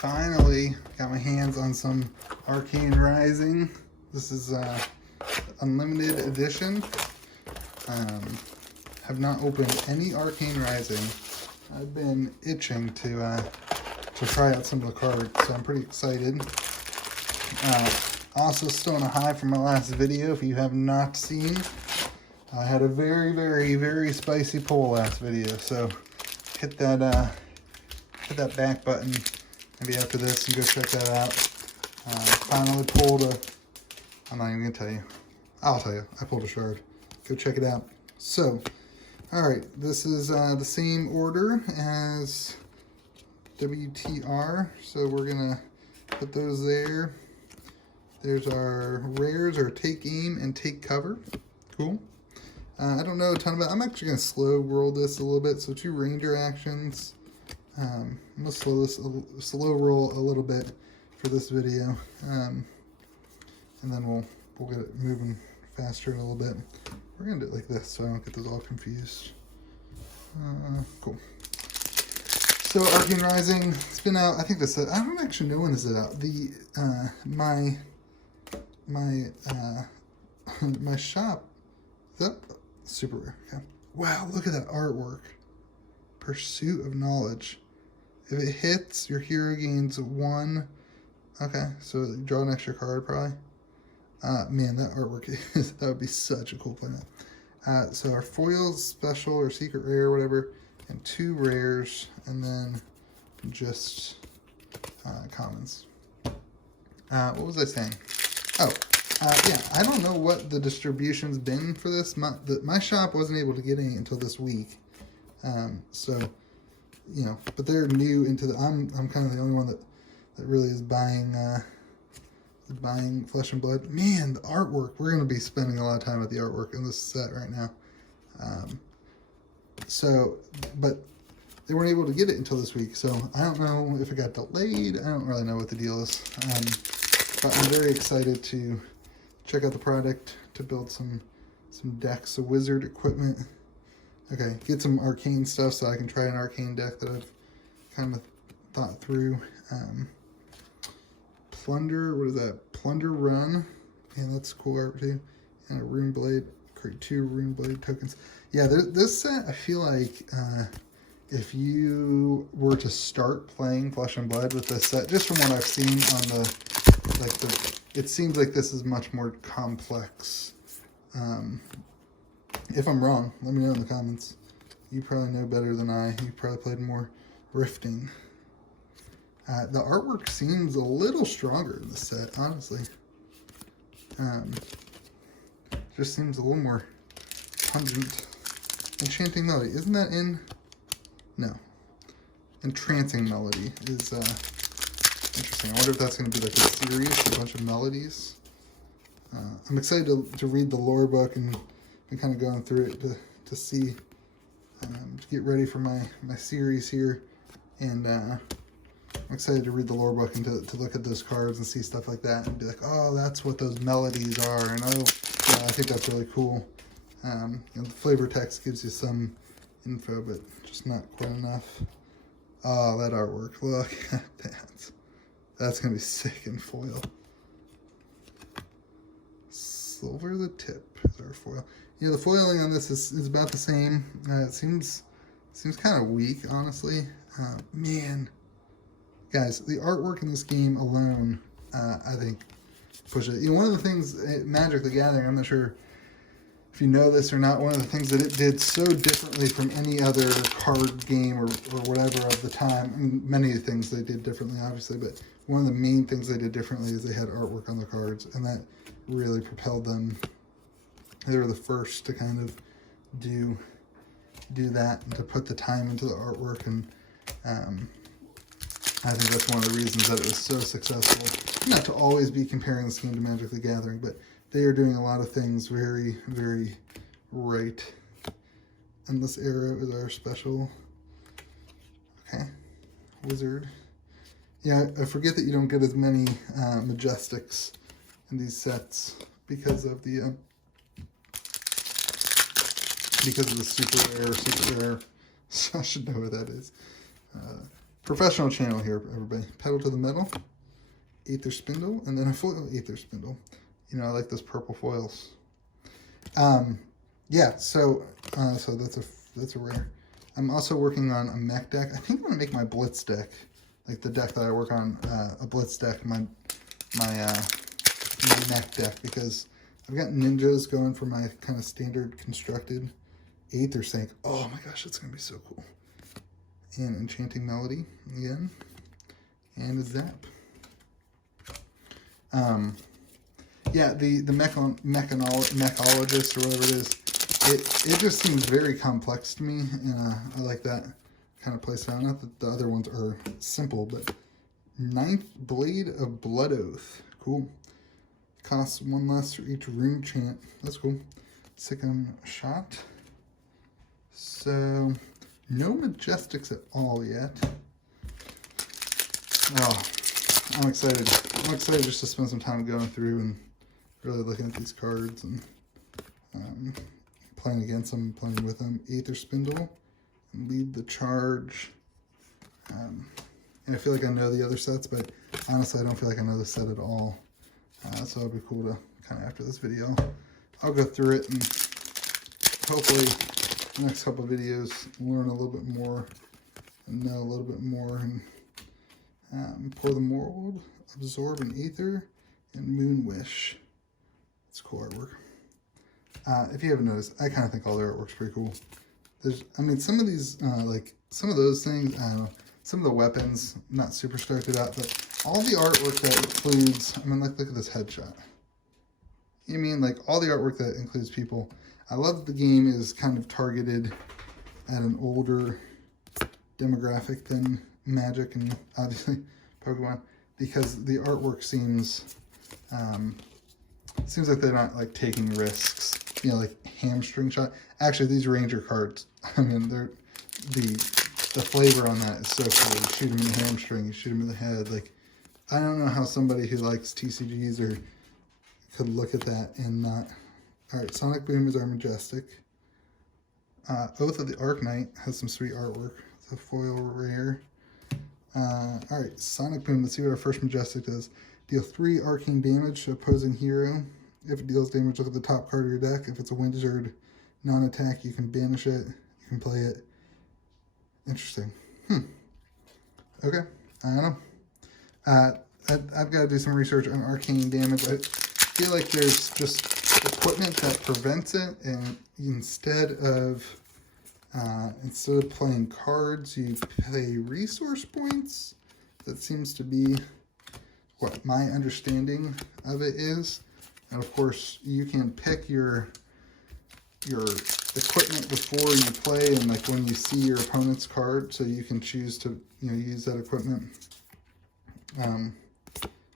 Finally got my hands on some Arcane Rising. This is unlimited edition. Have not opened any Arcane Rising. I've been itching to try out some of the cards, so I'm pretty excited. Also still on a high from my last video. If you have not seen, I had a very, very, very spicy pull last video, so hit that back button maybe after this and go check that out. Finally pulled a, I'm not even gonna tell you. I'll tell you, I pulled a shard. Go check it out. So, alright, this is the same order as WTR, so we're gonna put those there. There's our rares, or take aim and take cover. Cool. I don't know a ton about. I'm actually gonna slow roll this a little bit. So 2 ranger actions. I'm gonna slow roll a little bit for this video, and then we'll get it moving faster in a little bit. We're gonna do it like this, so I don't get those all confused. Cool. So Arcane Rising, it's been out. I think this. I don't actually know when this is out. The my shop. Is that super rare? Okay. Wow, look at that artwork. Pursuit of Knowledge. If it hits, your hero gains 1. Okay, so draw an extra card probably. Man, that artwork is, that would be such a cool planet. So our foils, special or secret rare, whatever, and 2 rares, and then just commons. What was I saying? Oh, yeah, I don't know what the distribution's been for this. My shop wasn't able to get any until this week. So, you know, but they're new into the, I'm kind of the only one that really is buying Flesh and Blood. Man, the artwork, we're going to be spending a lot of time with the artwork in this set right now. So, but they weren't able to get it until this week, so I don't know if it got delayed. I don't really know what the deal is. But I'm very excited to check out the product, to build some decks of wizard equipment. Okay, get some arcane stuff so I can try an arcane deck that I've kind of thought through. Plunder, what is that? Plunder Run. Yeah, that's cool art too. And a Rune Blade. Create 2 Rune Blade tokens. Yeah, this set, I feel like if you were to start playing Flesh and Blood with this set, just from what I've seen on it seems like this is much more complex. If I'm wrong, let me know in the comments. You probably know better than I. You probably played more Rifting. The artwork seems a little stronger in this set, honestly. Just seems a little more pungent. Enchanting Melody, isn't that in? No. Entrancing Melody is interesting. I wonder if that's going to be like a series, a bunch of melodies. I'm excited to read the lore book and kind of going through it to see, to get ready for my series here. And I'm excited to read the lore book and to look at those cards and see stuff like that and be like, oh, that's what those melodies are. And I think that's really cool. You know, the flavor text gives you some info, but just not quite enough. Oh, that artwork, look at that. That's going to be sick in foil. Silver the Tip is our foil. Yeah, the foiling on this is about the same. It seems kind of weak, honestly. Man, guys, the artwork in this game alone, I think, push it. You know, one of the things, Magic the Gathering, I'm not sure if you know this or not, one of the things that it did so differently from any other card game or whatever of the time, I mean, many things they did differently, obviously, but one of the main things they did differently is they had artwork on the cards, and that really propelled them. They were the first to kind of do that and to put the time into the artwork, and I think that's one of the reasons that it was so successful. Not to always be comparing this game to Magic the Gathering, but they are doing a lot of things very, very right. And this era is our special. Okay, Wizard. Yeah, I forget that you don't get as many Majestics in these sets because of the super rare. So I should know what that is. professional channel here, everybody. Pedal to the metal, Aether Spindle, and then a foil Aether Spindle. You know, I like those purple foils. Yeah, so that's a rare. I'm also working on a mech deck. I think I'm gonna make my Blitz deck, like the deck that I work on, a Blitz deck, my mech deck, because I've got ninjas going for my kind of standard constructed Aether Sync. Oh my gosh, that's gonna be so cool. And Enchanting Melody again, and a Zap. Yeah, the mechologist or whatever it is, it just seems very complex to me, and I like that kind of play style. Not that the other ones are simple, but 9th Blade of Blood Oath. Cool. Costs 1 less for each rune chant. That's cool. Second shot. So, no Majestics at all yet. Oh, I'm excited. I'm excited just to spend some time going through and really looking at these cards and playing against them, playing with them. Aether Spindle, and Lead the Charge. And I feel like I know the other sets, but honestly, I don't feel like I know the set at all. So it'll be cool to kind of, after this video, I'll go through it and hopefully the next couple of videos learn a little bit more and know a little bit more. And Pour the Mold, Absorb and Aether, and Moon Wish. It's cool artwork. If you haven't noticed, I kind of think all their artwork's pretty cool. I mean, some of these, like, some of those things, I don't know, some of the weapons, I'm not super stoked about, but all the artwork that includes, I mean, like, look at this headshot. You mean, like, all the artwork that includes people. I love that the game is kind of targeted at an older demographic than Magic and obviously Pokemon, because the artwork seems like they're not like taking risks, you know, like hamstring shot. Actually, these Ranger cards, I mean, they're the flavor on that is so cool. You shoot them in the hamstring, you shoot them in the head. Like, I don't know how somebody who likes TCGs or could look at that and not. All right, Sonic Boom is our Majestic. Oath of the Arcanite has some sweet artwork. It's a foil rare. All right, Sonic Boom. Let's see what our first Majestic does. Deal 3 arcane damage to opposing hero. If it deals damage, look at the top card of your deck. If it's a wizard non-attack, you can banish it. You can play it. Interesting. Okay, I don't know. I've got to do some research on arcane damage. I feel like there's just equipment that prevents it, and instead of playing cards, you pay resource points. That seems to be what my understanding of it is. And of course, you can pick your equipment before you play, and like when you see your opponent's card, so you can choose to, you know, use that equipment.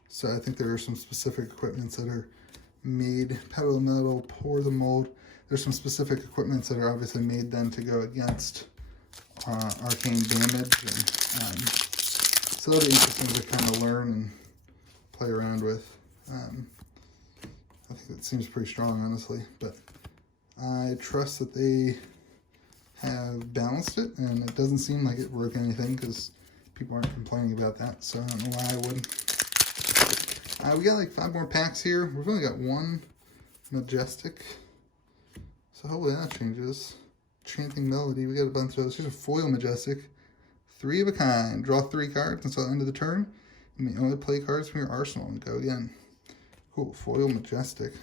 So I think there are some specific equipments that are made. Pedal the Metal, Pour the Mold. There's some specific equipments that are obviously made then to go against arcane damage. And, so that'll be interesting to kind of learn and play around with. I think it seems pretty strong, honestly, but I trust that they have balanced it, and it doesn't seem like it broke anything because people aren't complaining about that, so I don't know why I would. We got like 5 more packs here. We've only got 1 Majestic, so hopefully that changes. Chanting Melody, we got a bunch of those. Here's a foil Majestic. 3 of a kind. Draw 3 cards until the end of the turn. You may only play cards from your arsenal and go again. Cool, foil Majestic.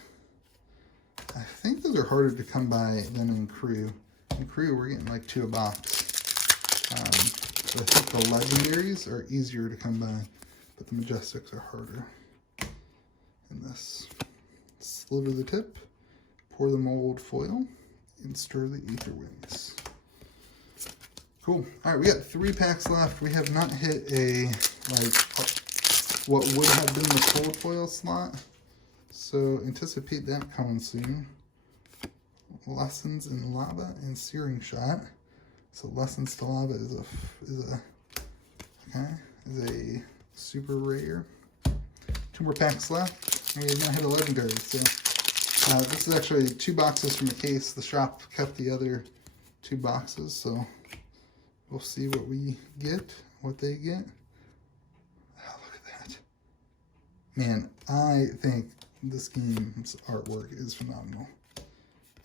I think those are harder to come by than in Crew. In Crew, we're getting like 2 a box. So I think the legendaries are easier to come by, but the Majestics are harder. In this, sliver the tip, pour the mold foil, and stir the ether winds. Cool. All right, we got 3 packs left. We have not hit a, like, what would have been the cold foil slot. So anticipate that coming soon. Lessons in Lava and Searing Shot. So Lessons to Lava is a super rare. 2 more packs left, and we have not hit a legendary. So this is actually 2 boxes from the case. The shop kept the other 2 boxes, so we'll see what we get. what they get. Oh, look at that. Man, I think this game's artwork is phenomenal.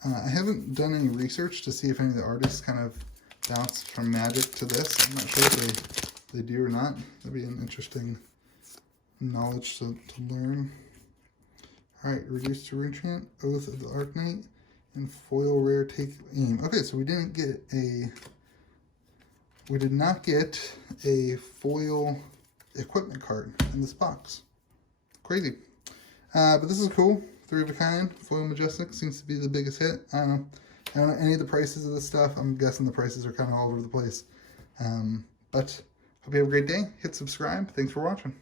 I haven't done any research to see if any of the artists kind of bounce from Magic to this. I'm not sure if they do or not. That'd be an interesting knowledge to learn. Alright, reduced to Enchant, Oath of the Arknight, and foil rare Take Aim. Okay, so we did not get a foil equipment card in this box. Crazy. But this is cool. 3 of a kind, foil majestic seems to be the biggest hit. I don't know any of the prices of this stuff. I'm guessing the prices are kind of all over the place. But hope you have a great day. Hit subscribe. Thanks for watching.